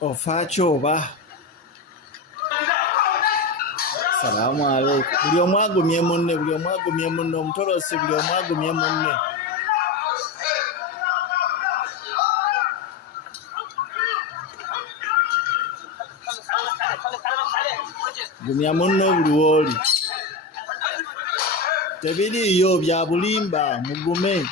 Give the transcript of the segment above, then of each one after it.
Ofaaky oba salaamu aleikum. Buli omu agumye munne, buli omu agumye munne, omutolosi buli omu agumye munne. Gumya munno buli w'oli. Tebiriiyo bya bulimba, mugume.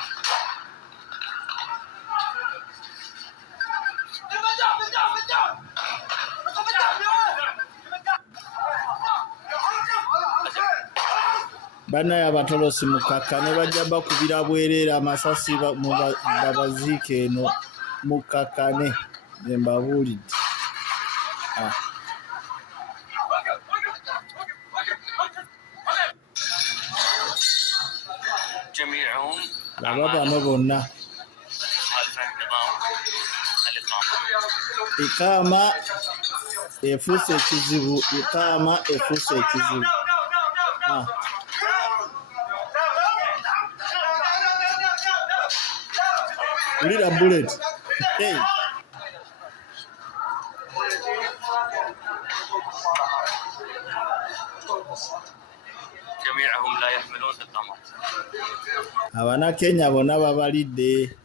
Bannaye abatolosi mukakkane bajja bakubira bwereere amasasi babaziika eno mukakkane bye mbabuulidde. Laba bano bonna ikaama efuuse ekizibu, ikaama efuuse ekizibu. Ulira bullet. Hey. جميعهم لا يحملون القمر. Abana Kenya bonna babalidde.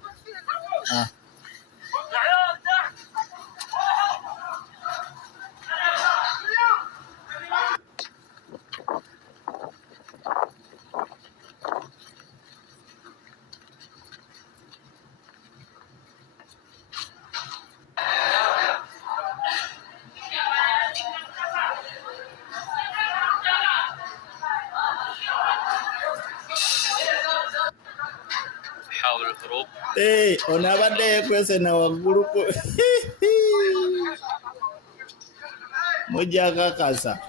حاول الهروب. Ono abadde yekwesena waggulu ko. Mujja kakasa.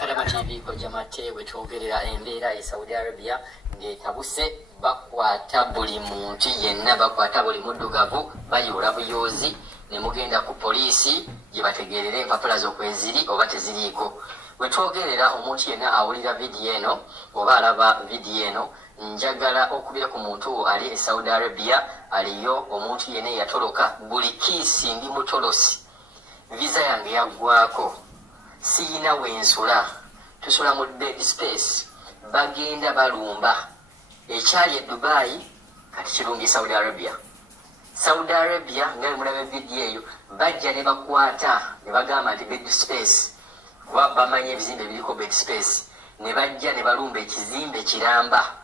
Salama TV ko jamate wetwogerera embeera e Saudi Arabia ng'etabuse bakwata buli muntu yenna, bakwata buli muddugavu bayula buyoozi ne mugenda ku poliisi gye bategeerera empapula z'okweziri oba teziriiko. Wetwogerera omuntu yenna awulira vidiyo eno oba alaba vidiyo eno, njagala okubira ku muntu ali e Saudi Arabia, aliyo omuntu yenna yatoloka buli kiisi ndi mutolosi, visa yange yaggwako, siyina wensula, tusula mu dead space, bagenda balumba ekyali e Dubai kati kirungi Saudi Arabia. Saudi Arabia nga mulaba vidiyo eyo, bajja ne bakwata ne bagamba nti bed space, kuba bamanya ebizimbe biriko bed space, ne bajja ne balumba ekizimbe kiramba.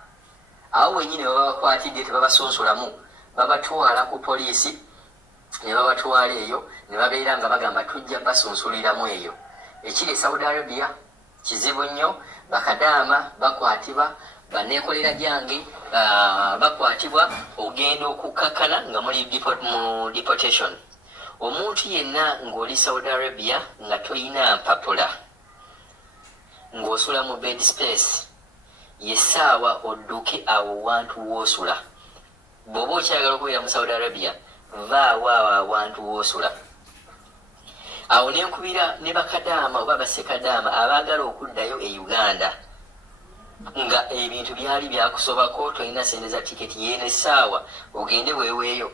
Awo wenyini babakwatidde tebabasunsulamu, babatwala ku poliisi ne babatwala eyo ne babeera nga bagamba tujja basunsuliramu eyo. Ekiri Saudi Arabia kizibu nnyo, bakadaama bakwatibwa, baneekolera gyange bakwatibwa, ogenda okukakana nga muli mu deportation. Omuntu yenna ng'oli Saudi Arabia nga toyina mpapula, ng'osula mu bed space, yessaawa odduke awo wantu woosula. Bw'oba okyagala okubeera mu Saudi Arabia, vaawo awo wantu woosula. Awo nenkubira ne bakadaama oba basekadaama abaagala okuddayo e Uganda nga ebintu byali byakusobako, tolina sente za tiketi, yeeno essaawa ogende weeweeyo.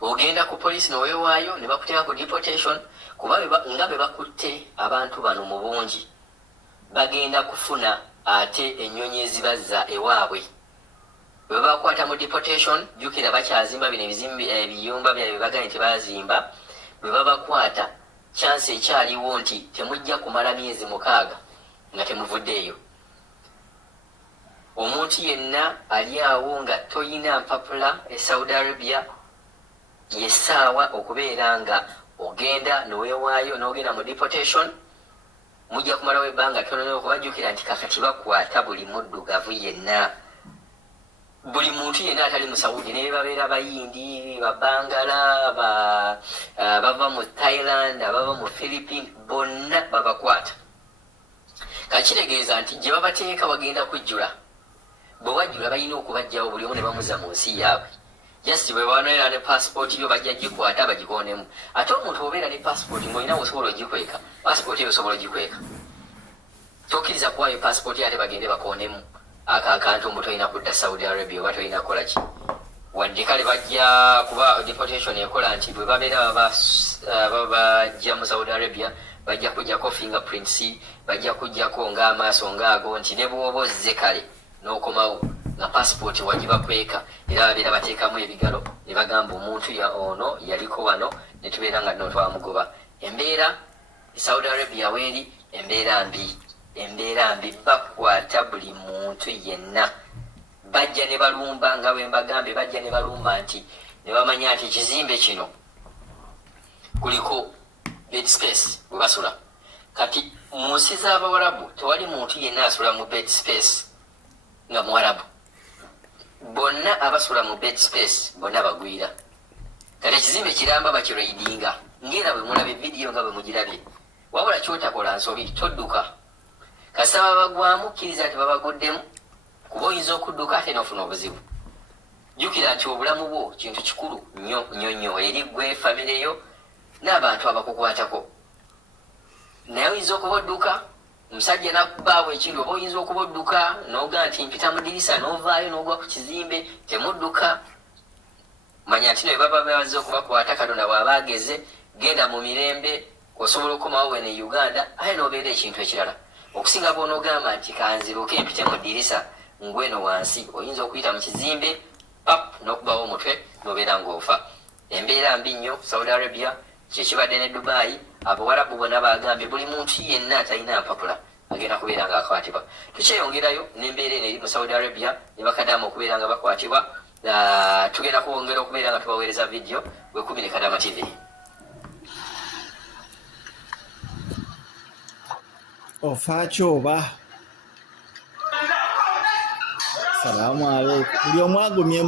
Ogenda ku poliisi noweewaayo ne bakuteeka ku deportation, kuba nga be bakutte abantu bano mu bungi bagenda kufuna ate ennyonyi ezibazza ewaabwe. Bwe bakwata mu deportation, jjukira bakyazimba bino ebiyumba byabwe baganye tebazimba. Bwe babakwata, chance ekyaliwo nti temujja kumala myezi 6 nga temuvuddeeyo. Omuntu yenna ali awo nga toyina mpapula e Saudi Arabia, yessaawa okubeera nga ogenda noweewaayo n'ogenda mu deportation, mujja kumalawo ebbanga tono okubajjukira nti kakati bakwata buli muddugavu yenna. Buli muntu yenna atali mu Saudi, ne babeera Bayindi, Babangala, bava mu Thailand, abava mu Philippines, bonna babakwata. Kakitegeeza nti gye babateeka bagenda kujjula. Bwe wajjula balina okubajjawo buli omu ne bamuzza mu nsi yaabwe. Just bwe banoera ne passport yo bajja gikwata bagikonemu. Ate omuntu obeera ne passport ng'olina osobola ogikweka, passport yo osobola ogikweka. Tokkiriza kuwaayo passport ate bagende bakonemu. Akantu mbu tolina kudda Saudi Arabia oba tolina kukola ki. wadde kale bajja kuba deportation ekola nti bwe babeera babajja mu Saudi Arabia bajja kujjako fingerprints bajja kujjako ng'amaaso ng'ago nti ne bw'oba ozze kale n'okomawo nga passport wagibakweka era babeera bateekamu ebigalo ne bagamba omuntu ono yaliko wano ne tubeera nga nno twamugoba. Embeera Saudi Arabia weeri embeera mbi bakwata buli muntu yenna bajja ne balumba nga bwe mbagambe bajja ne balumba nti ne bamanya nti ekizimbe kino kuliko bed space bwe basula. Kati mu nsi z'Abawarabu tewali muntu yenna asula mu bed space nga Muwarabu. Bonna abasula mu bed space bonna bagwira. Kati ekizimbe kiramba bakiraidinga ngera bwe mulaba vidiyo nga bwe mugirabye. Wabula kyotakola nsobi todduka. Kasaba bagwamu kkiriza nti babaguddemu kuba oyinza okudduka ate n'ofuna obuzibu. Jjukira nti obulamu bwo kintu kikulu nnyo eri ggwe famire yo n'abantu abakukwatako. Naye oyinza okuba odduka omusajja nakubaawo ekintu oba oyinza okuba odduka n'ogaa nti mpita mu ddirisa n'ovaayo n'ogwa ku kizimbe temudduka. Manya nti no baba baze okubakwata Katonda bw'aba ageze genda mu mirembe osobola okukomawo wene Uganda aye n'obeera ekintu ekirala. Okusinga bw'onoogamba nti kanziruke mpite mu ddirisa ngweno wansi oyinza okuyita mu kizimbe pap n'okubawo omutwe n'obeera ng'ofa. Embeera mbi nnyo Saudi Arabia kyekibadde ne Dubai. Abawarabu bonna bagambye buli muntu yenna atalina mpapula agenda kubeera nga akwatibwa. Tukyeyongerayo n'embeera eno eri mu Saudi Arabia ne bakadama okubeera nga bakwatibwa. Tugenda kwongera okubeera nga tubaweereza vidiyo bwekubire Kadama TV. Ofaacho oba salaamu alaikum. Buli omu agumye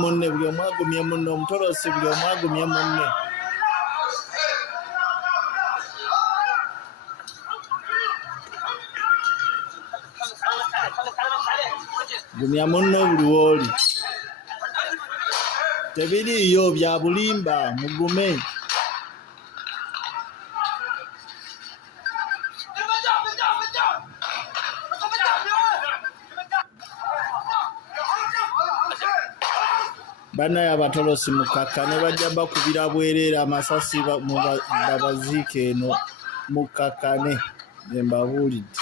munne omutolosi buli omu agumye munne. Gumya munno buli w'oli. Tebiriiyo bya bulimba mugume. Banaye abatolosi mukakkane bajja bakubira bwereere amasasi babaziike eno mukakkane bye mbabuulidde.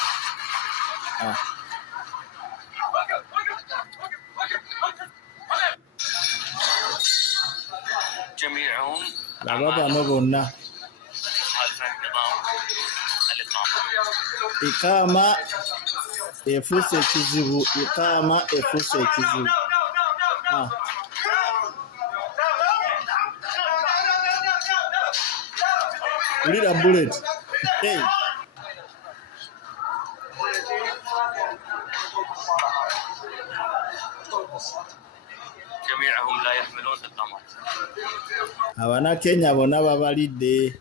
Laba bano bonna ikaama efuuse ekizibu. Ulira bullet. Hey. جميعهم لا يحملون القمر. Abana Kenya bonna babalidde.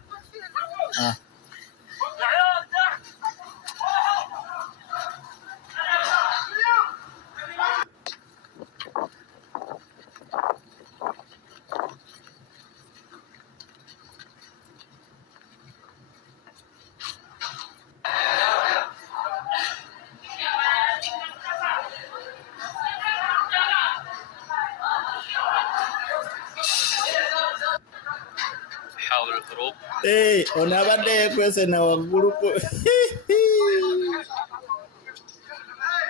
حاول الهروب. Onabadde yekwesena waggulu ko.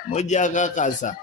Mujja kakasa.